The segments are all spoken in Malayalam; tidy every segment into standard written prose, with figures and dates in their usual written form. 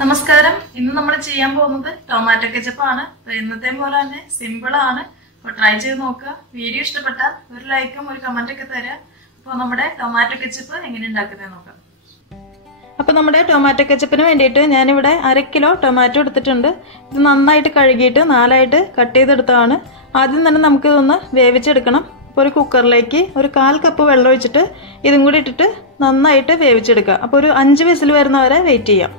നമസ്കാരം. ഇന്ന് നമ്മൾ ചെയ്യാൻ പോകുന്നത് ടൊമാറ്റോ കെച്ചപ്പ് ആണ്. ഇന്നത്തെ പോലെ തന്നെ സിമ്പിൾ ആണ്. അപ്പോൾ ട്രൈ ചെയ്ത് നോക്കുക. വീഡിയോ ഇഷ്ടപ്പെട്ടാൽ ഒരു ലൈക്കും ഒരു കമന്റ് ഒക്കെ തരിക. അപ്പോൾ നമ്മുടെ ടൊമാറ്റോ കെച്ചപ്പ് എങ്ങനെ ഉണ്ടാക്കുന്നത് നോക്കാം. അപ്പോൾ നമ്മുടെ ടൊമാറ്റോ കെച്ചപ്പിന് വേണ്ടിയിട്ട് ഞാനിവിടെ 1/2 കിലോ ടൊമാറ്റോ എടുത്തിട്ടുണ്ട്. ഇത് നന്നായിട്ട് കഴുകിയിട്ട് 4ആയിട്ട് കട്ട് ചെയ്തെടുത്തതാണ്. ആദ്യം തന്നെ നമുക്കിതൊന്ന് വേവിച്ചെടുക്കണം. അപ്പോൾ ഒരു കുക്കറിലേക്ക് ഒരു 1/4 കപ്പ് വെള്ളം ഒഴിച്ചിട്ട് ഇതും കൂടി ഇട്ടിട്ട് നന്നായിട്ട് വേവിച്ചെടുക്കുക. അപ്പോൾ ഒരു 5 വിസിൽ വരുന്നവരെ വെയിറ്റ് ചെയ്യാം.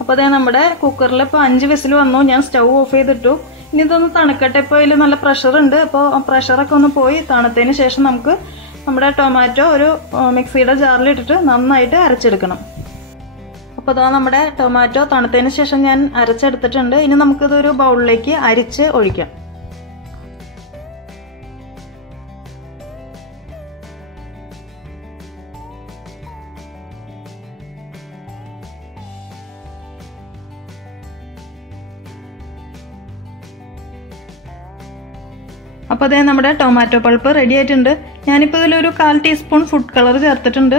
അപ്പോൾ അതേ നമ്മുടെ കുക്കറിൽ ഇപ്പോൾ 5 വിസിൽ വന്നു. ഞാൻ സ്റ്റൗ ഓഫ് ചെയ്തിട്ടു. ഇനി ഇതൊന്ന് തണുക്കട്ടെ. ഇപ്പോൾ ഇതിൽ നല്ല പ്രഷർ ഉണ്ട്. അപ്പോൾ പ്രഷറൊക്കെ ഒന്ന് പോയി തണുത്തതിന് ശേഷം നമുക്ക് നമ്മുടെ ടൊമാറ്റോ ഒരു മിക്സിയുടെ ജാറിലിട്ടിട്ട് നന്നായിട്ട് അരച്ചെടുക്കണം. അപ്പോൾ അതാ നമ്മുടെ ടൊമാറ്റോ തണുത്തതിന് ശേഷം ഞാൻ അരച്ചെടുത്തിട്ടുണ്ട്. ഇനി നമുക്കിതൊരു ബൗളിലേക്ക് അരിച്ച് ഒഴിക്കാം. അപ്പോൾ അതേ നമ്മുടെ ടൊമാറ്റോ പൾപ്പ് റെഡി ആയിട്ടുണ്ട്. ഞാനിപ്പോൾ ഇതിലൊരു 1/4 ടീസ്പൂൺ ഫുഡ് കളർ ചേർത്തിട്ടുണ്ട്.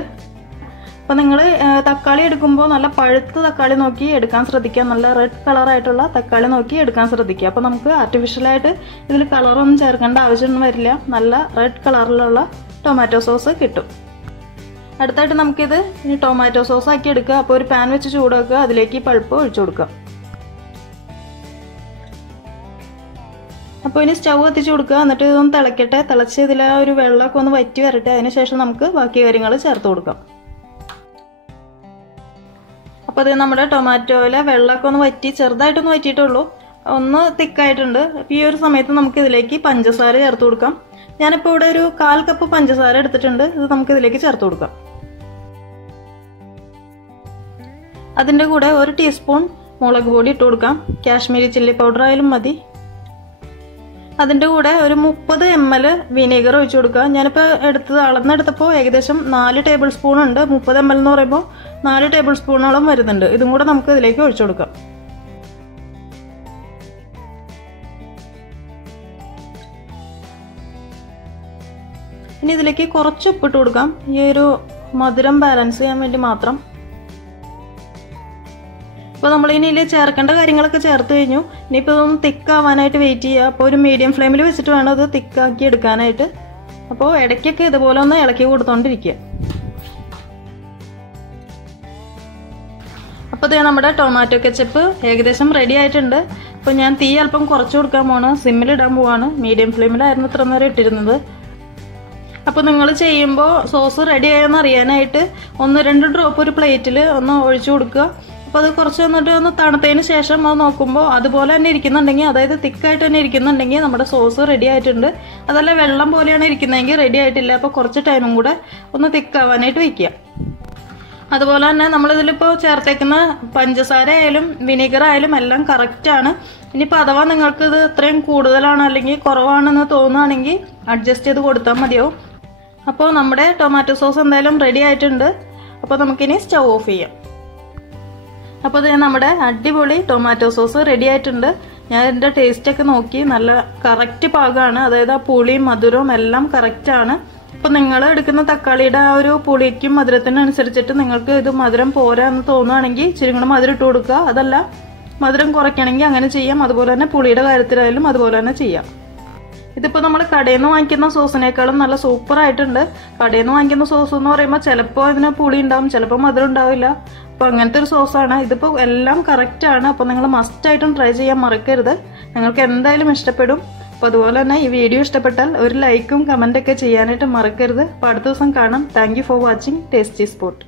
അപ്പോൾ നിങ്ങൾ തക്കാളി എടുക്കുമ്പോൾ നല്ല പഴുത്ത തക്കാളി നോക്കി എടുക്കാൻ ശ്രദ്ധിക്കുക. നല്ല റെഡ് കളറായിട്ടുള്ള തക്കാളി നോക്കി എടുക്കാൻ ശ്രദ്ധിക്കുക. അപ്പോൾ നമുക്ക് ആർട്ടിഫിഷ്യലായിട്ട് ഇതിൽ കളറൊന്നും ചേർക്കേണ്ട ആവശ്യമൊന്നും വരില്ല. നല്ല റെഡ് കളറിലുള്ള ടൊമാറ്റോ സോസ് കിട്ടും. അടുത്തായിട്ട് നമുക്കിത് ഇനി ടൊമാറ്റോ സോസ് ആക്കി എടുക്കുക. അപ്പോൾ ഒരു പാൻ വെച്ച് ചൂടാക്കുക. അതിലേക്ക് പൾപ്പ് ഒഴിച്ചു കൊടുക്കുക. അപ്പോൾ ഇനി സ്റ്റൗ കത്തിച്ച് കൊടുക്കുക. എന്നിട്ട് ഇതൊന്ന് തിളക്കട്ടെ. തിളച്ച് ഇതിൽ ആ ഒരു വെള്ളമൊക്കെ ഒന്ന് വറ്റി വരട്ടെ. അതിനുശേഷം നമുക്ക് ബാക്കി കാര്യങ്ങൾ ചേർത്ത് കൊടുക്കാം. അപ്പോൾ അത് നമ്മുടെ ടൊമാറ്റോയിലെ വെള്ളമൊക്കെ ഒന്ന് വറ്റി ചെറുതായിട്ടൊന്ന് വറ്റിയിട്ടുള്ളൂ. ഒന്ന് തിക്കായിട്ടുണ്ട്. അപ്പോൾ ഈ ഒരു സമയത്ത് നമുക്ക് ഇതിലേക്ക് പഞ്ചസാര ചേർത്ത് കൊടുക്കാം. ഞാനിപ്പോൾ ഇവിടെ ഒരു 1/4 കപ്പ് പഞ്ചസാര എടുത്തിട്ടുണ്ട്. ഇത് നമുക്ക് ഇതിലേക്ക് ചേർത്ത് കൊടുക്കാം. അതിൻ്റെ കൂടെ 1 ടീസ്പൂൺ മുളക് പൊടി ഇട്ട് കൊടുക്കാം. കാശ്മീരി ചില്ലി പൗഡർ ആയാലും മതി. അതിൻ്റെ കൂടെ ഒരു 30 ml വിനീഗർ ഒഴിച്ചു കൊടുക്കുക. ഞാനിപ്പോൾ അളന്നെടുത്തപ്പോൾ ഏകദേശം 4 ടേബിൾ സ്പൂൺ ഉണ്ട്. 30 ml എന്ന് പറയുമ്പോൾ 4 ടേബിൾ സ്പൂണോളം വരുന്നുണ്ട്. ഇതും കൂടെ നമുക്ക് ഇതിലേക്ക് ഒഴിച്ചു കൊടുക്കാം. ഇനി ഇതിലേക്ക് കുറച്ച് ഉപ്പിട്ട് കൊടുക്കാം. ഈ ഒരു മധുരം ബാലൻസ് ചെയ്യാൻ വേണ്ടി മാത്രം. അപ്പോൾ നമ്മളിനി ഇതിൽ ചേർക്കേണ്ട കാര്യങ്ങളൊക്കെ ചേർത്ത് കഴിഞ്ഞു. ഇനിയിപ്പോൾ ഇതൊന്ന് തിക്കാവാനായിട്ട് വെയിറ്റ് ചെയ്യുക. അപ്പോൾ ഒരു മീഡിയം ഫ്ലെയിമിൽ വെച്ചിട്ട് വേണം അത് തിക്കാക്കി എടുക്കാനായിട്ട്. അപ്പോൾ ഇടയ്ക്കൊക്കെ ഇതുപോലെ ഒന്ന് ഇളക്കി കൊടുത്തോണ്ടിരിക്കുക. അപ്പോൾ ഇത് നമ്മുടെ ടൊമാറ്റോ കെച്ചപ്പ് ഏകദേശം റെഡി ആയിട്ടുണ്ട്. അപ്പോൾ ഞാൻ തീ അല്പം കുറച്ച് കൊടുക്കാൻ പോവാണ്. സിമ്മിലിടാൻ പോവാണ്. മീഡിയം ഫ്ലെയിമിലായിരുന്നു ഇത്ര നേരം ഇട്ടിരുന്നത്. അപ്പോൾ നിങ്ങൾ ചെയ്യുമ്പോൾ സോസ് റെഡി ആയെന്ന് അറിയാനായിട്ട് 1-2 ഡ്രോപ്പ് ഒരു പ്ലേറ്റിൽ ഒന്ന് ഒഴിച്ചു കൊടുക്കുക. അപ്പോൾ അത് കുറച്ച് വന്നിട്ട് ഒന്ന് തണുത്തതിന് ശേഷം അത് നോക്കുമ്പോൾ അതുപോലെ തന്നെ ഇരിക്കുന്നുണ്ടെങ്കിൽ, അതായത് തിക്കായിട്ട് തന്നെ ഇരിക്കുന്നുണ്ടെങ്കിൽ നമ്മുടെ സോസ് റെഡി ആയിട്ടുണ്ട്. അതല്ല വെള്ളം പോലെയാണ് ഇരിക്കുന്നതെങ്കിൽ റെഡി ആയിട്ടില്ല. അപ്പോൾ കുറച്ച് ടൈമും കൂടെ ഒന്ന് തിക്കാവാനായിട്ട് വയ്ക്കുക. അതുപോലെ തന്നെ നമ്മളിതിലിപ്പോൾ ചേർത്തേക്കുന്ന പഞ്ചസാര ആയാലും വിനീഗർ ആയാലും എല്ലാം കറക്റ്റാണ്. ഇനിയിപ്പോൾ അഥവാ നിങ്ങൾക്ക് ഇത് ഇത്രയും കൂടുതലാണ് അല്ലെങ്കിൽ കുറവാണെന്ന് തോന്നുകയാണെങ്കിൽ അഡ്ജസ്റ്റ് ചെയ്ത് കൊടുത്താൽ മതിയാവും. അപ്പോൾ നമ്മുടെ ടൊമാറ്റോ സോസ് എന്തായാലും റെഡി ആയിട്ടുണ്ട്. അപ്പോൾ നമുക്കിനി സ്റ്റൗ ഓഫ് ചെയ്യാം. അപ്പോൾ ഇത് നമ്മുടെ അടിപൊളി ടൊമാറ്റോ സോസ് റെഡി ആയിട്ടുണ്ട്. ഞാൻ ഇതിൻ്റെ ടേസ്റ്റൊക്കെ നോക്കി നല്ല കറക്റ്റ് പാകമാണ്. അതായത് ആ പുളിയും മധുരവും എല്ലാം കറക്റ്റാണ്. അപ്പോൾ നിങ്ങൾ എടുക്കുന്ന തക്കാളിയുടെ ആ ഒരു പുളിക്കും മധുരത്തിനും അനുസരിച്ചിട്ട് നിങ്ങൾക്ക് ഇത് മധുരം പോരാ എന്ന് തോന്നുകയാണെങ്കിൽ ഇച്ചിരി കൂടെ മധുരം ഇട്ട് കൊടുക്കുക. അതല്ല മധുരം കുറയ്ക്കണമെങ്കിൽ അങ്ങനെ ചെയ്യാം. അതുപോലെ തന്നെ പുളിയുടെ കാര്യത്തിലായാലും അതുപോലെ തന്നെ ചെയ്യാം. ഇതിപ്പോൾ നമ്മൾ കടയിൽ നിന്ന് വാങ്ങിക്കുന്ന സോസിനേക്കാളും നല്ല സൂപ്പറായിട്ടുണ്ട്. കടയിൽ നിന്ന് വാങ്ങിക്കുന്ന സോസ് എന്ന് പറയുമ്പോൾ ചിലപ്പോൾ ഇതിന് പുളി ഉണ്ടാവും, ചിലപ്പോൾ മധുരം ഉണ്ടാവില്ല. അപ്പോൾ അങ്ങനത്തെ ഒരു സോസാണ്. ഇതിപ്പോൾ എല്ലാം കറക്റ്റാണ്. അപ്പോൾ നിങ്ങൾ മസ്റ്റായിട്ടും ട്രൈ ചെയ്യാൻ മറക്കരുത്. നിങ്ങൾക്ക് എന്തായാലും ഇഷ്ടപ്പെടും. അപ്പോൾ അതുപോലെ തന്നെ ഈ വീഡിയോ ഇഷ്ടപ്പെട്ടാൽ ഒരു ലൈക്കും കമൻറ്റൊക്കെ ചെയ്യാനായിട്ട് മറക്കരുത്. അപ്പോൾ അടുത്ത ദിവസം കാണാം. Thank you for watching tasty spot.